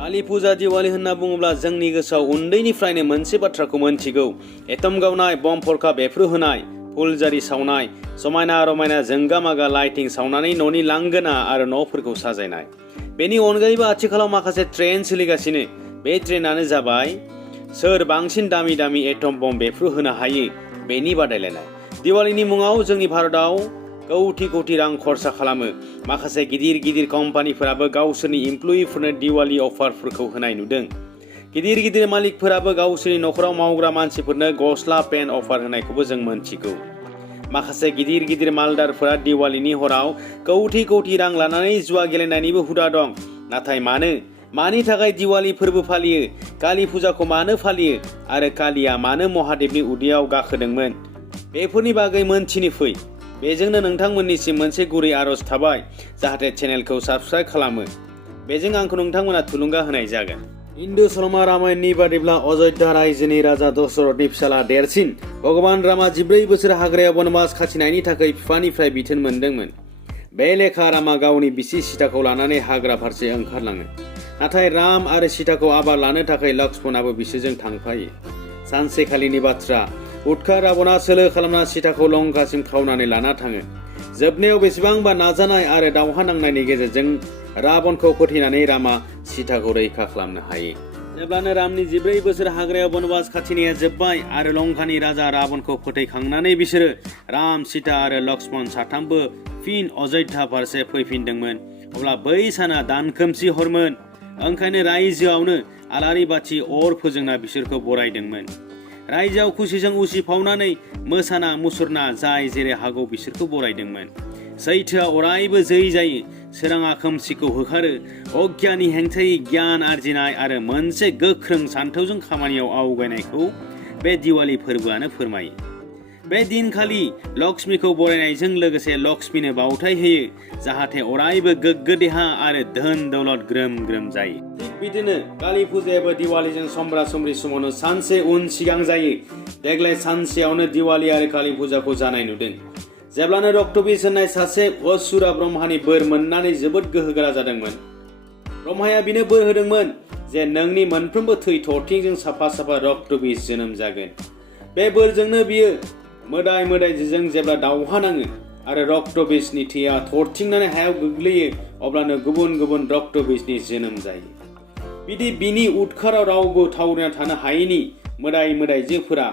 kalipuja diwali होनना बुङोब्ला जोंनि गोसोआव उन्दैनिफ्रायनो मोनसे बाथ्राखौ मोनथिगौ एटम गावनाय बम फरखा बेफ्रु होनाय फुलजारि सावनाय समायना रमायना जोंगा मागा लाइटिं सावनानै न'नि लांगोना आरो न'फोरखौ साजायनाय बेनि अनगायैबो आथिखालाव माखासे ट्रेन्ड सोलिगासिनो बे ट्रेन्डआनो जाबाय सोर बांसिन दामि दामि एटम बम बेफ्रु होनो हायो बेनि बादायलायनाय दिवालीनि मुङाव जोंनि भारतआव कौटि कौटि रां खरसा खालामो माखासे गिदिर गिदिर कम्पानिफोराबो गावसोरनि इमप्लयिफोरनो दिवाली अफारफोरखौ होनाय नुदों गिदिर गिदिर मालिकफोराबो गावसोरनि नखराव मावग्रा मानसिफोरनो गस्ला पेन अफार होनायखौबो जों मोनथिगौ माखासे गिदिर गिदिर मालदारफोरा दिवालीनि हराव कौटि कौटि रां लानानै जुवा गेलेनायनिबो हुदा दं नाथाय मानि थाखाय दिवाली फोरबो फालियो काली फुजाखौ मानो फालियो आरो कालिया मानो महादेबनि उदैयाव गाखोदोंमोन बेफोरनि बागै मोनथिनो फै बेजोंनो नोंथांमोननिसिम मोनसे गुरै आरज थाबाय जाहाथे चेनेलखौ साबस्क्राइब खालामो बेजों आंखौ नोंथांमोना थुलुंगा होनाय जागोन हिन्दु सल'मा रामायणनि बादिब्ला अयोध्या रायजोनि राजा दशरथनि फिसाला देरसिन भगवान रामा 14 बोसोर हाग्रायाव बनबास खाथिनायनि थाखाय बिफानिफ्राय बिथोन मोनदोंमोन बे लेखा रामा गावनि बिसि सीताखौ लानानै हाग्रा फारसे ओंखारलाङो नाथाय राम आरो सीताखौ आबाद लानो थाखाय लक्ष्मणाबो बिसोरजों थांफायो सानसेखालिनि बाथ्रा उदखा रावणा सोलो खालामना सीताखौ लंकासिम खावनानै लाना थाङो जोबनायाव बेसेबांबा नाजानाय आरो दावहा नांनायनि गेजेरजों रावणखौ फोथैनानै रामा सीताखौ रैखा खालामनो हायो जेब्लानो रामनि 14 बोसोर हाग्रायाव बनबास खाथिनाया जोब्बाय आरो लंकानि राजा रावणखौ फोथैखांनानै बिसोरो राम सीता आरो लक्ष्मण साथामबो फिन अयोध्या फारसे फैफिनदोंमोन अब्ला बै साना दानखोमसि हरमोन ओंखायनो रायजोआवनो आलारि बाथि अर फोजोंना बिसोरखौ बरायदोंमोन रायजोआव खुसिजों उसिफावनानै मोसाना मुसुरना जाय जेरै हागौ बिसोरखौ बरायदोंमोन सैथोआ अरायबो जै जायो सोराङा खोमसिखौ होखारो अज्ञाननि हेंथायै गियान आरजिनाय आरो मोनसे गोख्रों सान्थौजों खामानियाव आवगायनायखौ बे दिवाली फोरबोआनो फोरमायो बे दिनखालि लक्ष्मीखौ बरायनायजों लोगोसे लक्ष्मीनो बावथाय होयो जाहाथे अरायबो गोग्गो देहा आरो धोन दौलत ग्रोम ग्रोम जायो थिग बिदिनो काली फुजायाबो दिवालीजों समब्रा समब्रि समावनो सानसे उन सिगां जायो देग्लाय सानसेयावनो दिवाली आरो काली फुजाखौ जानाय नुदों जेब्लानो रक्तबीज होननाय सासे असुरा ब्रह्मानि बोर मोननानै जोबोद गोहोगोरा जादोंमोन ब्रह्माया बिनो बोर होदोंमोन जे नोंनि मोनफ्रोमबो थै थरथिंजों साफा साफा रक्तबीज जोनोम जागोन बे बोरजोंनो बियो मोदाय मोदायजों जेब्ला दावहा नाङो आरो रक्तबीजनि थैया थरथिंनानै हायाव गोग्लैयो अब्लानो गुबुन गुबुन रक्तबीजनि जोनोम जायो बिनि उदखाराव रावबो थावरिना थानो हायैनि मोदाय मोदायजोफोरा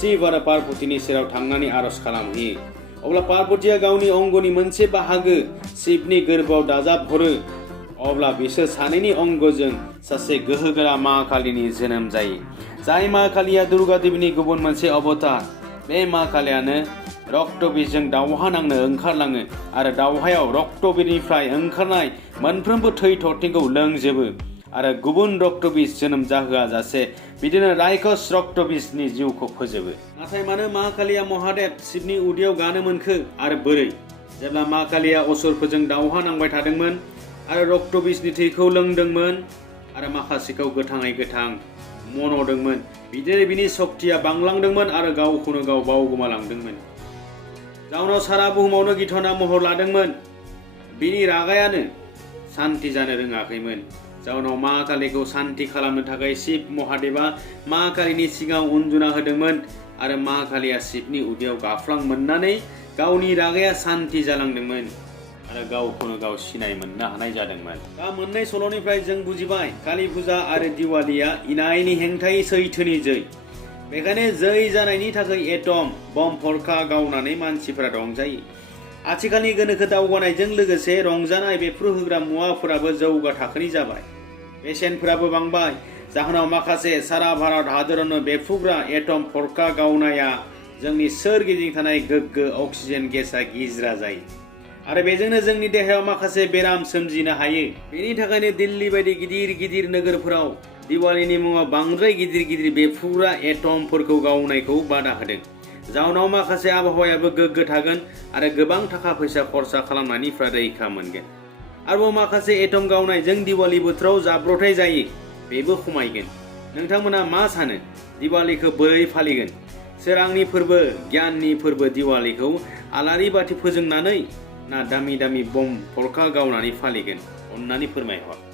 शिव आरो पार्वतीनि सेराव थांनानै आरज खालामहैयो अब्ला पार्वतीया गावनि अंगनि मोनसे बाहागो शिवनि गोरबोआव दाजाब हरो अब्ला बिसोर सानैनि अंगजों सासे गोहोगोरा मा कालीनि जोनोम जायो जाय मा कालीया दुर्गा देवीनि गुबुन मोनसे अबतार बे मा कालीयानो रक्तबीजजों दावहा नांनो ओंखारलाङो आरो दावहायाव रक्तबीजनिफ्राय ओंखारनाय मोनफ्रोमबो थै थरथिंखौ लोंजोबो आरो गुबुन रक्तबीज जोनोम जाहोआ जासे बिदिनो रायखस रक्तबीजनि जिउखौ फोजोबो नाथाय मानो मा कालीया महादेब शिवनि उदैयाव गानो मोनखो आरो बोरै जेब्ला मा कालीया असुरफोरजों दावहा नांबाय थादोंमोन आरो रक्तबीजनि थैखौ लोंदोंमोन आरो माखासेखौ गोथाङै गोथां मन'दोंमोन बिदिनो बिनि शक्तिया बांलांदोंमन आरो गावखौनो गाव बावगोमालांदोंमोन जाउनाव सारा बुहुमावनो गिथावना महर लादोंमोन बिनि रागायानो शान्ति जानो रोङाखैमोन जाउनाव मा कालीखौ शान्ति खालामनो थाखाय शिव महादेबा मा कालीनि सिगाङाव उन्दुना होदोंमन आरो मा कालीया शिवनि उदैयाव गाफ्लां मोननानै गावनि रागाया शान्ति जालांदोंमोन आरो गावखौनो गाव सिनाय मोननो हानाय जादोंमोन दा मोननै सल'निफ्राय जों बुजिबाय काली फुजा आरो दिवालीया इनायनि हेंथायै सैथोनि जै बेखायनो जै जानायनि थाखाय एटम बम फरखा गावनानै मानसिफोरा रंजायो आथिखालनि गोनोखो दावगानायजों लोगोसे रंजानाय बेफ्रु होग्रा मुवाफोराबो जौगा थाखोनि जाबाय बेसेनफोराबो बांबाय जाहोनाव माखासे सारा भारत हादरावनो बेफ्रुग्रा एटम फरखा गावनाया जोंनि सोरगिदिं थानाय गोग्गो अक्सिजेन गेसआ गिज्रा जायो आरो बेजोंनो जोंनि देहायाव माखासे बेराम सोमजिनो हायो बेनि थाखायनो दिल्ली बायदि गिदिर गिदिर नोगोरफोराव दिवालीनि मुङाव बांद्राय गिदिर गिदिर बेफ्रुग्रा एटमफोरखौ गावनायखौ बादा होदों जाउनाव माखासे आबहावायाबो गोग्गो थागोन आरो गोबां थाखा फैसा खरसा खालामनायनिफ्राय रैखा मोनगोन आरोबाव माखासे एटम गावनायजों दिवाली बोथोराव जाब्रथाय जायो बेबो खमायगोन नोंथांमोना मा सानो दिवालीखौ बोरै फालिगोन सोरांनि फोरबो गियाननि फोरबो दिवालीखौ आलारि बाथि फोजोंनानै ना दामि दामि बम फरखा गावनानै फालिगोन अन्नानै फोरमायहर